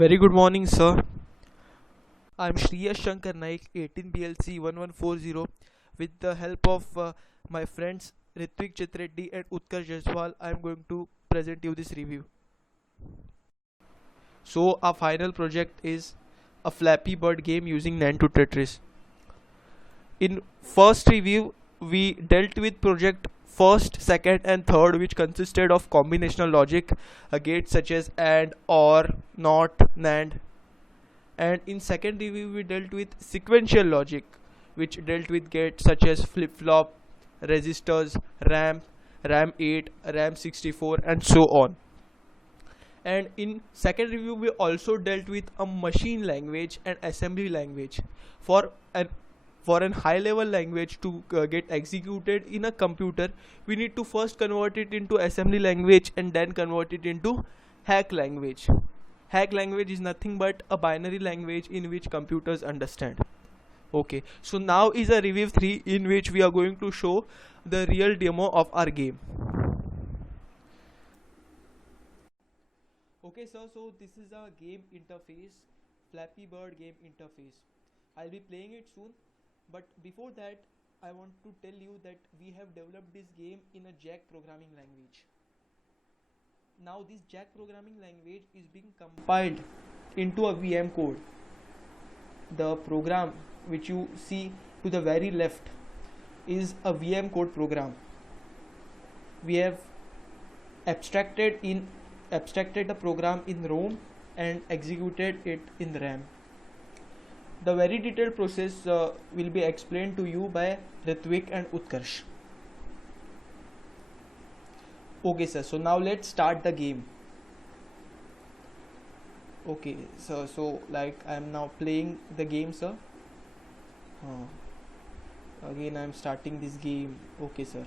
Very good morning, sir. I'm Shriya Shankar Naik, 18BLC 1140. With the help of my friends Ritvik Chitreddy and Utkarsh Jaiswal, I'm going to present you this review. So, our final project is a Flappy Bird game using Nanto Tetris. In first review, we dealt with project first, second, and third, which consisted of combinational logic, gates such as AND, OR, NOT, NAND, and in second review we dealt with sequential logic, which dealt with gates such as flip-flop, resistors, ram 8, ram 64, and so on. And in second review we also dealt with a machine language and assembly language. For an high level language to get executed in a computer, we need to first convert it into assembly language and then convert it into hack language. Hack language is nothing but a binary language in which computers understand. Okay, so now is a review 3 in which we are going to show the real demo of our game. Okay, sir, so this is a game interface, Flappy Bird game interface. I'll be playing it soon, but before that I want to tell you that we have developed this game in a Jack programming language. Now this Jack programming language is being compiled into a VM code. The program which you see to the very left is a VM code program. We have abstracted the program in ROM and executed it in RAM. The very detailed process will be explained to you by Ritvik and Utkarsh. Okay, sir, so now let's start the game. Okay, so like I am now playing the game, sir. Again I am starting this game. Okay, sir,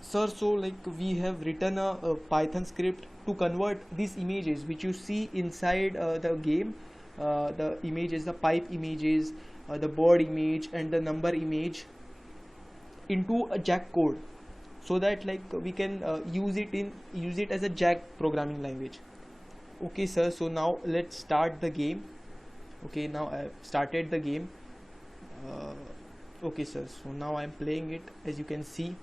so like we have written a Python script to convert these images which you see inside the game. The images, the pipe images, the bird image and the number image into a Jack code, so that like we can use it as a Jack programming language. Okay, sir, so now let's start the game. Okay, now I have started the game. Okay, sir, so now I am playing it. As you can see,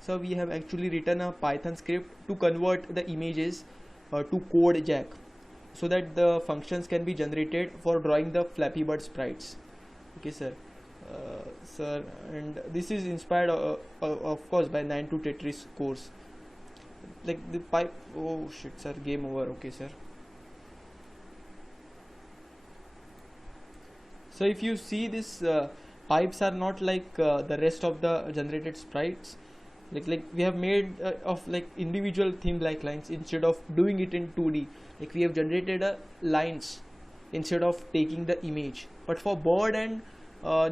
so we have actually written a Python script to convert the images to code Jack, so that the functions can be generated for drawing the Flappy Bird sprites. Okay, sir, and this is inspired of course by Nanto Tetris course. Like the pipe, oh shit, sir, game over. Okay, sir, so if you see this, pipes are not like the rest of the generated sprites. Like we have made of like individual theme like lines instead of doing it in 2D. Like we have generated lines instead of taking the image. But for bird and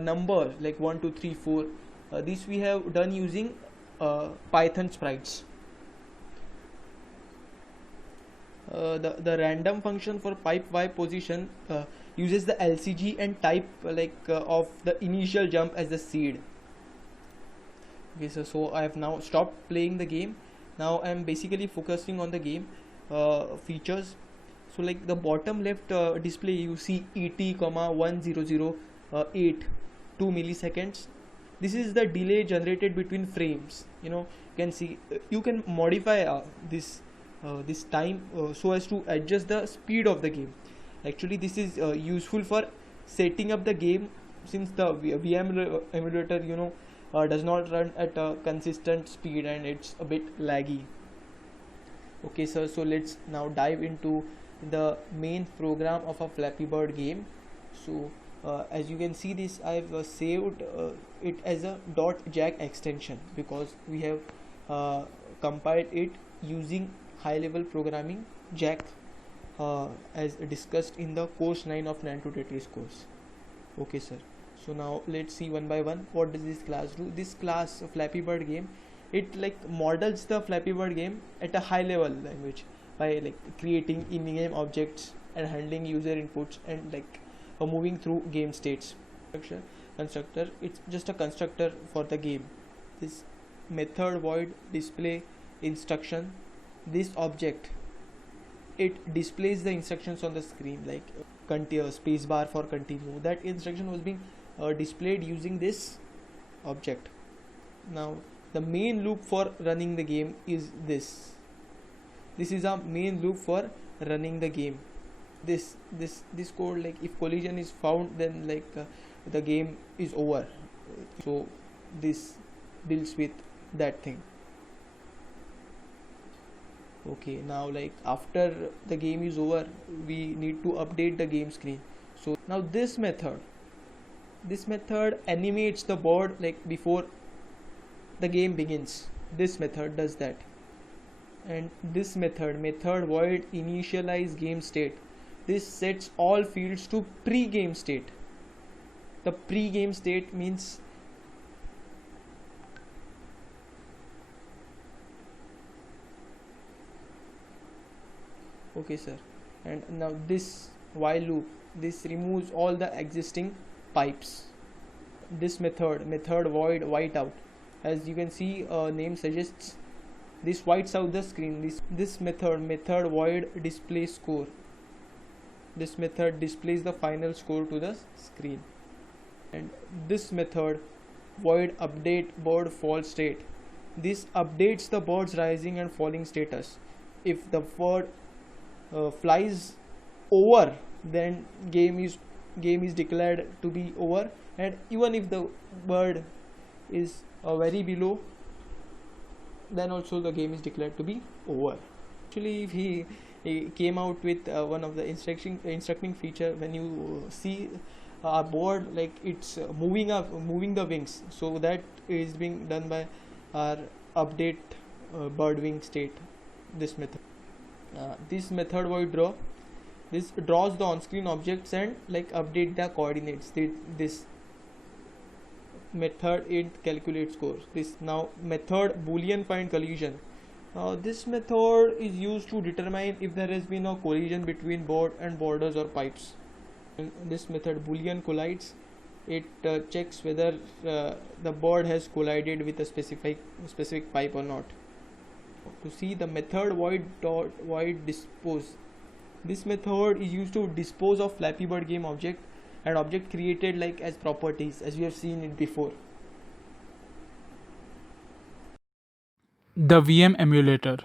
number like 1 2 3 4, this we have done using Python sprites. The random function for pipe y position uses the LCG and type of the initial jump as the seed. Okay, so I have now stopped playing the game. Now I am basically focusing on the game features. So like the bottom left display, you see ET, 1008 2 milliseconds. This is the delay generated between frames. You can see you can modify this time so as to adjust the speed of the game. Actually this is useful for setting up the game, since the VM emulator does not run at a consistent speed and it's a bit laggy. Okay, sir, so let's now dive into the main program of a Flappy Bird game. So as you can see this, I've saved it as a .jack extension because we have compiled it using high level programming Jack as discussed in the course 9 of Nanto Tetris course. Okay, sir, so now let's see one by one what does this class do. This class Flappy Bird game, it like models the Flappy Bird game at a high level language by like creating in-game objects and handling user inputs and like moving through game states. Constructor, it's just a constructor for the game. This method void display instruction, this object it displays the instructions on the screen, like space bar for continue. That instruction was being displayed using this object. Now the main loop for running the game is this. This is a main loop for running the game. This code, like if collision is found, then the game is over. So this deals with that thing. Okay, now like after the game is over, we need to update the game screen. So now this method animates the board like before the game begins. This method does that. And this method void initialize game state, this sets all fields to pre-game state. The pre-game state means okay sir. And now this while loop, this removes all the existing pipes. This method void whiteout, as you can see, name suggests, this whites out the screen. This method void display score, this method displays the final score to the screen. And this method void update board fall state, this updates the board's rising and falling status. If the board flies over, then game is declared to be over, and even if the bird is very below, then also the game is declared to be over. Actually, he came out with one of the instructing feature. When you see a board, like it's moving the wings, so that is being done by our update bird wing state, this method. This method void draw, this draws the on-screen objects and like update the coordinates. This method it calculates scores. This now method boolean find collision. This method is used to determine if there has been a collision between board and borders or pipes. In this method boolean collides, it checks whether the board has collided with a specific pipe or not. To see the method void dispose, this method is used to dispose of Flappy Bird game object and object created like as properties, as we have seen it before. The VM emulator.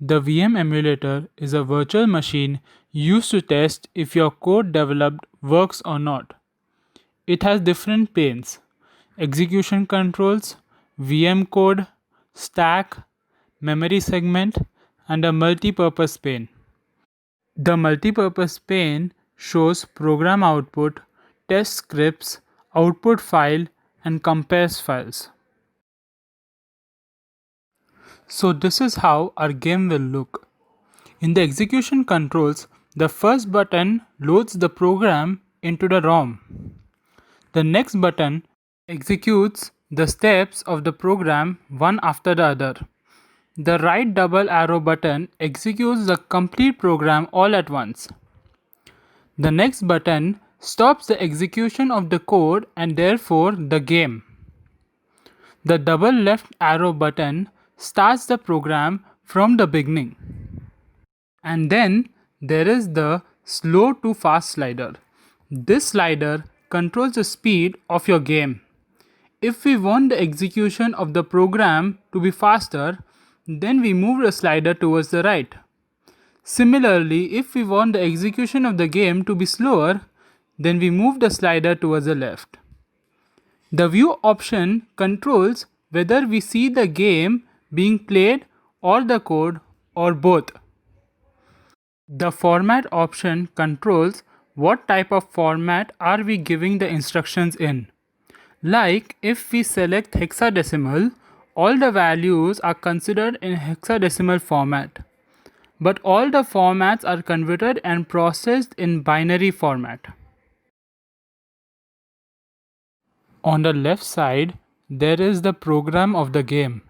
The VM emulator is a virtual machine used to test if your code developed works or not. It has different panes: execution controls, VM code, stack, memory segment, and a multi-purpose pane. The multi-purpose pane shows program output, test scripts, output file, and compares files. So this is how our game will look. In the execution controls, the first button loads the program into the ROM. The next button executes the steps of the program one after the other. The right double arrow button executes the complete program all at once. The next button stops the execution of the code and therefore the game. The double left arrow button starts the program from the beginning. And then there is the slow to fast slider. This slider controls the speed of your game. If we want the execution of the program to be faster, then we move the slider towards the right. Similarly, if we want the execution of the game to be slower, then we move the slider towards the left. The view option controls whether we see the game being played or the code or both. The format option controls what type of format are we giving the instructions in. Like if we select hexadecimal, all the values are considered in hexadecimal format, but all the formats are converted and processed in binary format. On the left side, there is the program of the game.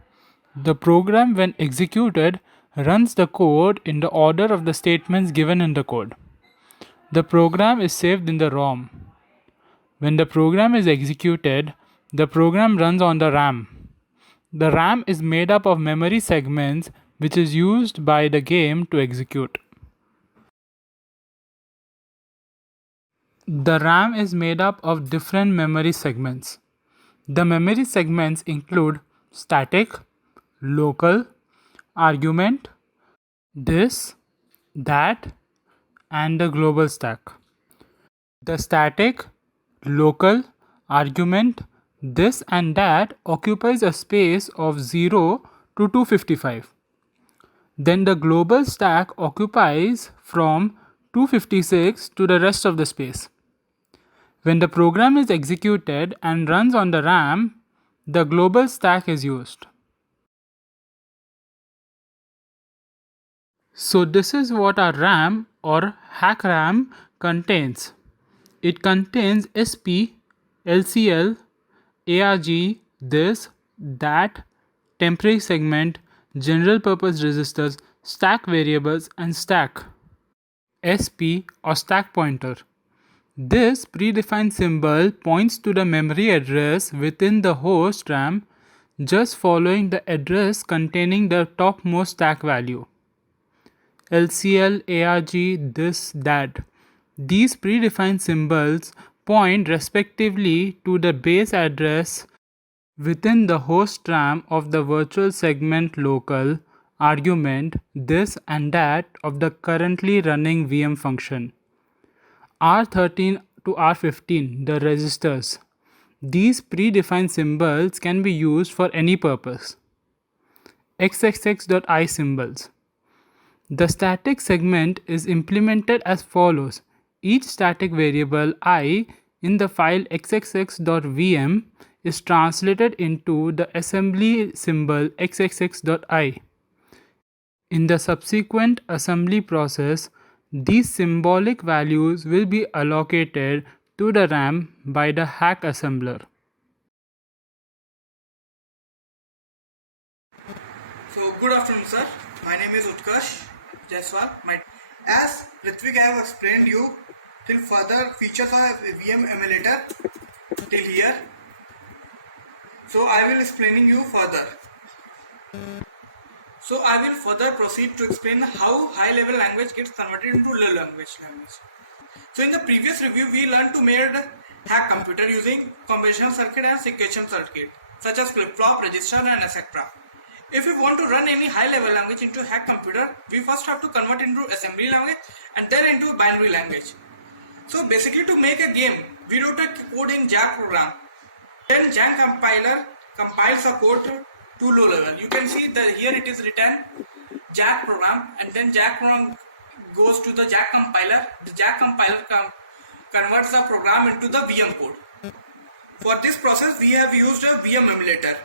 The program, when executed, runs the code in the order of the statements given in the code. The program is saved in the ROM. When the program is executed, the program runs on the RAM. The RAM is made up of memory segments which is used by the game to execute. The RAM is made up of different memory segments. The memory segments include static, local, argument, this, that, and the global stack. The static, local, argument, this and that occupies a space of 0 to 255. Then the global stack occupies from 256 to the rest of the space. When the program is executed and runs on the RAM, the global stack is used. So this is what our RAM or hack RAM contains. It contains SP, LCL, ARG, this, that, temporary segment, general purpose registers, stack variables, and stack. SP or stack pointer. This predefined symbol points to the memory address within the host RAM, just following the address containing the topmost stack value. LCL, ARG, this, that. These predefined symbols point respectively to the base address within the host RAM of the virtual segment local, argument, this and that of the currently running VM function. R13 to R15, the registers. These predefined symbols can be used for any purpose. XXX.I symbols. The static segment is implemented as follows. Each static variable I in the file xxx.vm is translated into the assembly symbol xxx.I. In the subsequent assembly process, these symbolic values will be allocated to the RAM by the hack assembler. So good afternoon, sir. My name is Utkarsh Jaiswal. As Ritvik I have explained you till further features of VM emulator till here. So I will explaining you further. So I will further proceed to explain how high level language gets converted into low language. So in the previous review we learned to make hack computer using combinational circuit and sequential circuit such as flip-flop, register and etc. If we want to run any high level language into hack computer, we first have to convert into assembly language and then into binary language. So basically to make a game, we wrote a code in JAG program. Then JAG compiler compiles a code to low level. You can see that here it is written JAG program and then JAG program goes to the JAG compiler. The JAG compiler converts the program into the VM code. For this process we have used a VM emulator.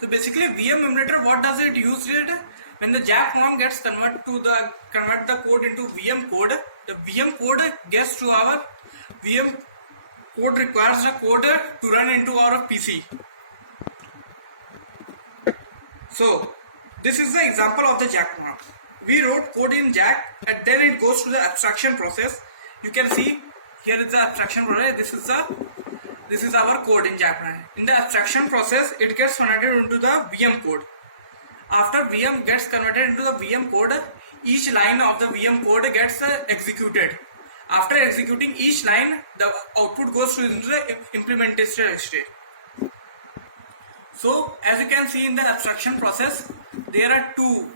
So basically VM emulator, what does it use it? When the JAG program gets convert the code into VM code, the VM code gets to our VM code requires the code to run into our PC. So this is the example of the JAG program. We wrote code in JAG and then it goes to the abstraction process. You can see here is the abstraction process. This is our code in JAG program. In the abstraction process, it gets converted into the VM code. After VM gets converted into the VM code, each line of the VM code gets executed. After executing each line, the output goes to the implementation state. So as you can see in the abstraction process, there are two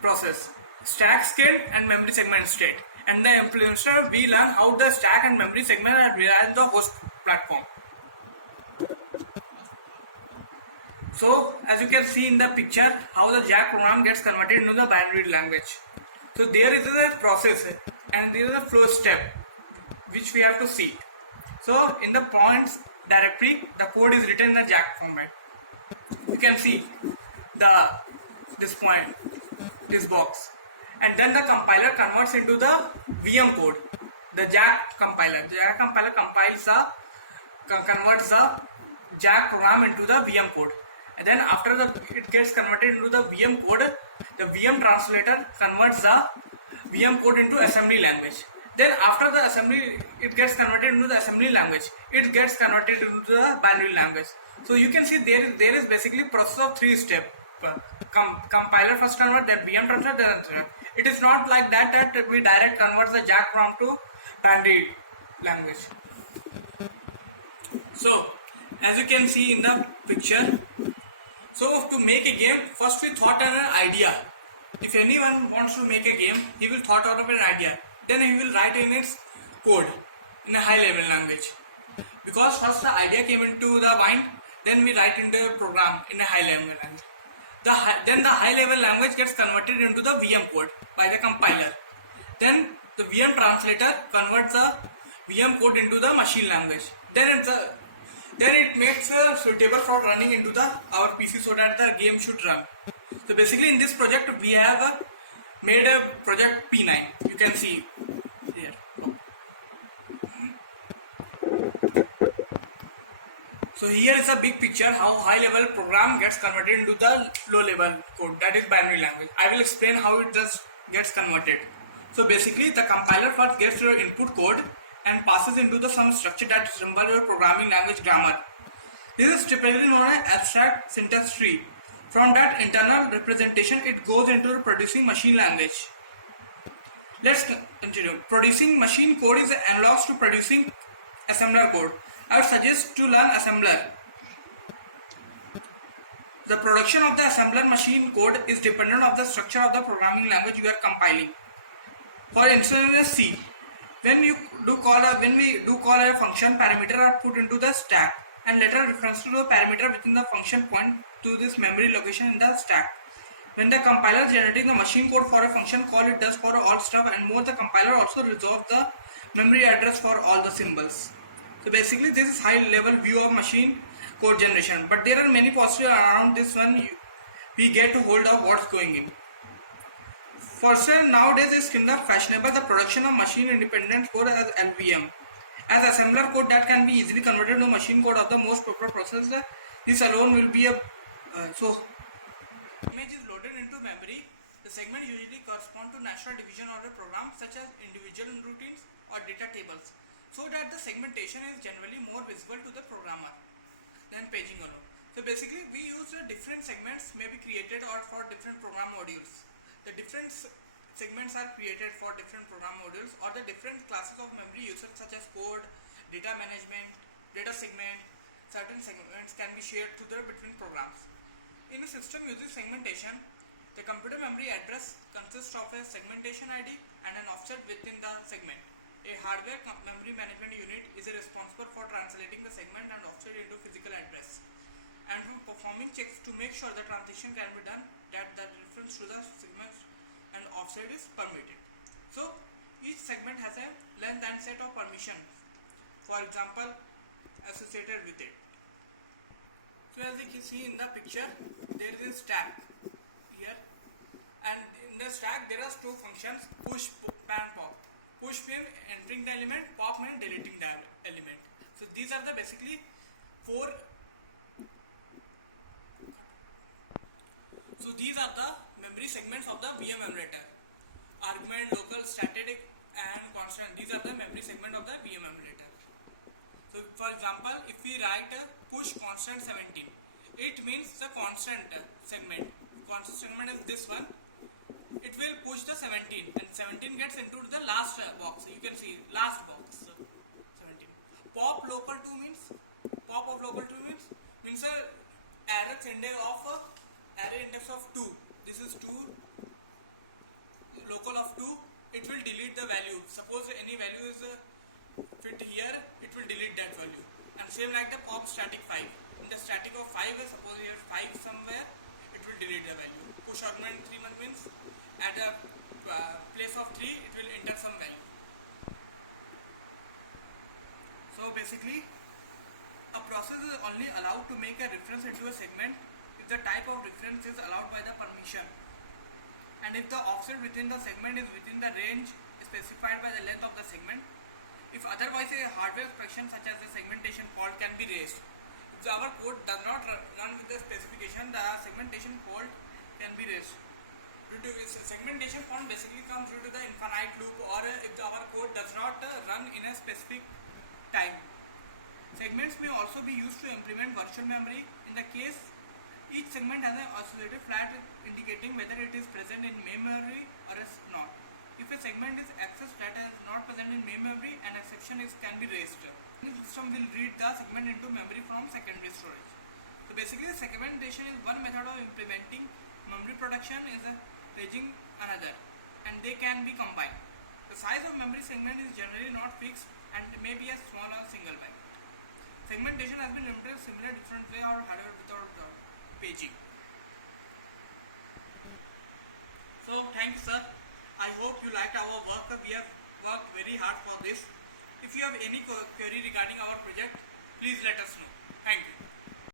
processes, stack state and memory segment state. And the implementer, we learn how the stack and memory segment are reliant on the host platform. So as you can see in the picture, how the JAG program gets converted into the binary language. So there is a process and there is a flow step which we have to see. So in the points directory, the code is written in the JAG format. You can see this box, and then the compiler converts into the VM code. The JAG compiler converts the JAG program into the VM code, and then after it gets converted into the VM code, the VM translator converts the VM code into assembly language. Then after the assembly, it gets converted into the assembly language. It gets converted into the binary language. So you can see there is basically process of 3 steps. Compiler first convert, then VM transfer, then it is not like that we direct convert the JAG program to binary. language. So, as you can see in the picture, so to make a game, first we thought on an idea. If anyone wants to make a game, he will thought out of an idea. Then he will write in its code in a high level language. Because first the idea came into the mind, then we write in the program in a high level language. Then the high level language gets converted into the VM code by the compiler. Then the VM translator converts the VM code into the machine language. Then it makes suitable for running into our PC so that the game should run. So basically in this project we have made a project P9. You can see here. So here is a big picture how high level program gets converted into the low level code, that is binary language. I will explain how it just gets converted. So basically the compiler first gets your input code and passes into some structure that resembles your programming language grammar. This is typically known as abstract syntax tree. From that internal representation it goes into producing machine language. Let's continue. Producing machine code is analogous to producing assembler code. I would suggest to learn assembler. The production of the assembler machine code is dependent on the structure of the programming language you are compiling. For instance, in C, when we do call a function, parameter are put into the stack and later reference to the parameter within the function point to this memory location in the stack. When the compiler is generating the machine code for a function call, it does for all stuff, and more the compiler also resolves the memory address for all the symbols. So basically this is high level view of machine code generation, but there are many possibilities around this one. We get to hold of what's going in. First, nowadays is kind of fashionable the production of machine independent code as LVM. As assembler code that can be easily converted to machine code of the most proper process. This alone will be image is loaded into memory. The segment usually correspond to natural division of a program such as individual routines or data tables, so that the segmentation is generally more visible to the programmer than paging alone. So basically we use different segments may be created or for different program modules. The different segments are created for different program modules or the different classes of memory users such as code, data management, data segment. Certain segments can be shared to between programs. In a system using segmentation, the computer memory address consists of a segmentation ID and an offset within the segment. A hardware memory management unit is responsible for translating the segment and offset into physical address and performing checks to make sure the transition can be done, that the reference to the segment and offset is permitted. So each segment has a length and set of permissions, for example, associated with it. So as you can see in the picture, there is a stack here, and in the stack there are two functions: push and pop. Push means entering the element, pop means deleting the element. So these are the basically four. So these are the memory segments of the VM emulator: argument, local, static, and constant. These are the memory segment of the VM emulator. So for example, if we write push constant 17, it means the constant segment. Constant segment is this one. It will push the 17 and 17 gets into the last box. You can see last box 17. Pop of local 2 means array index of 2. This is 2, local of 2. It will delete the value. Suppose any value is fit here, it will delete that value. And same like the pop static 5. In the static of 5, suppose you have 5 somewhere, it will delete the value. Push argument 3 means at a place of 3, it will enter some value. So basically, a process is only allowed to make a reference into a segment if the type of reference is allowed by the permission, and if the offset within the segment is within the range specified by the length of the segment. If otherwise a hardware expression such as a segmentation fault can be raised. If our code does not run with the specification, the segmentation fault can be raised. Due to this, segmentation fault basically comes due to the infinite loop, or if our code does not run in a specific time. Segments may also be used to implement virtual memory. In the case, each segment has an associated flag indicating whether it is present in main memory or is not. If a segment is accessed that is not present in main memory, an exception instruction can be raised. The system will read the segment into memory from secondary storage. So basically, the segmentation is one method of implementing memory protection is paging another, and they can be combined. The size of memory segment is generally not fixed and may be as small as single byte. Segmentation has been implemented similar different way or hardware without paging. So thank you, sir. I hope you liked our work. We have worked very hard for this. If you have any query regarding our project, please let us know. Thank you.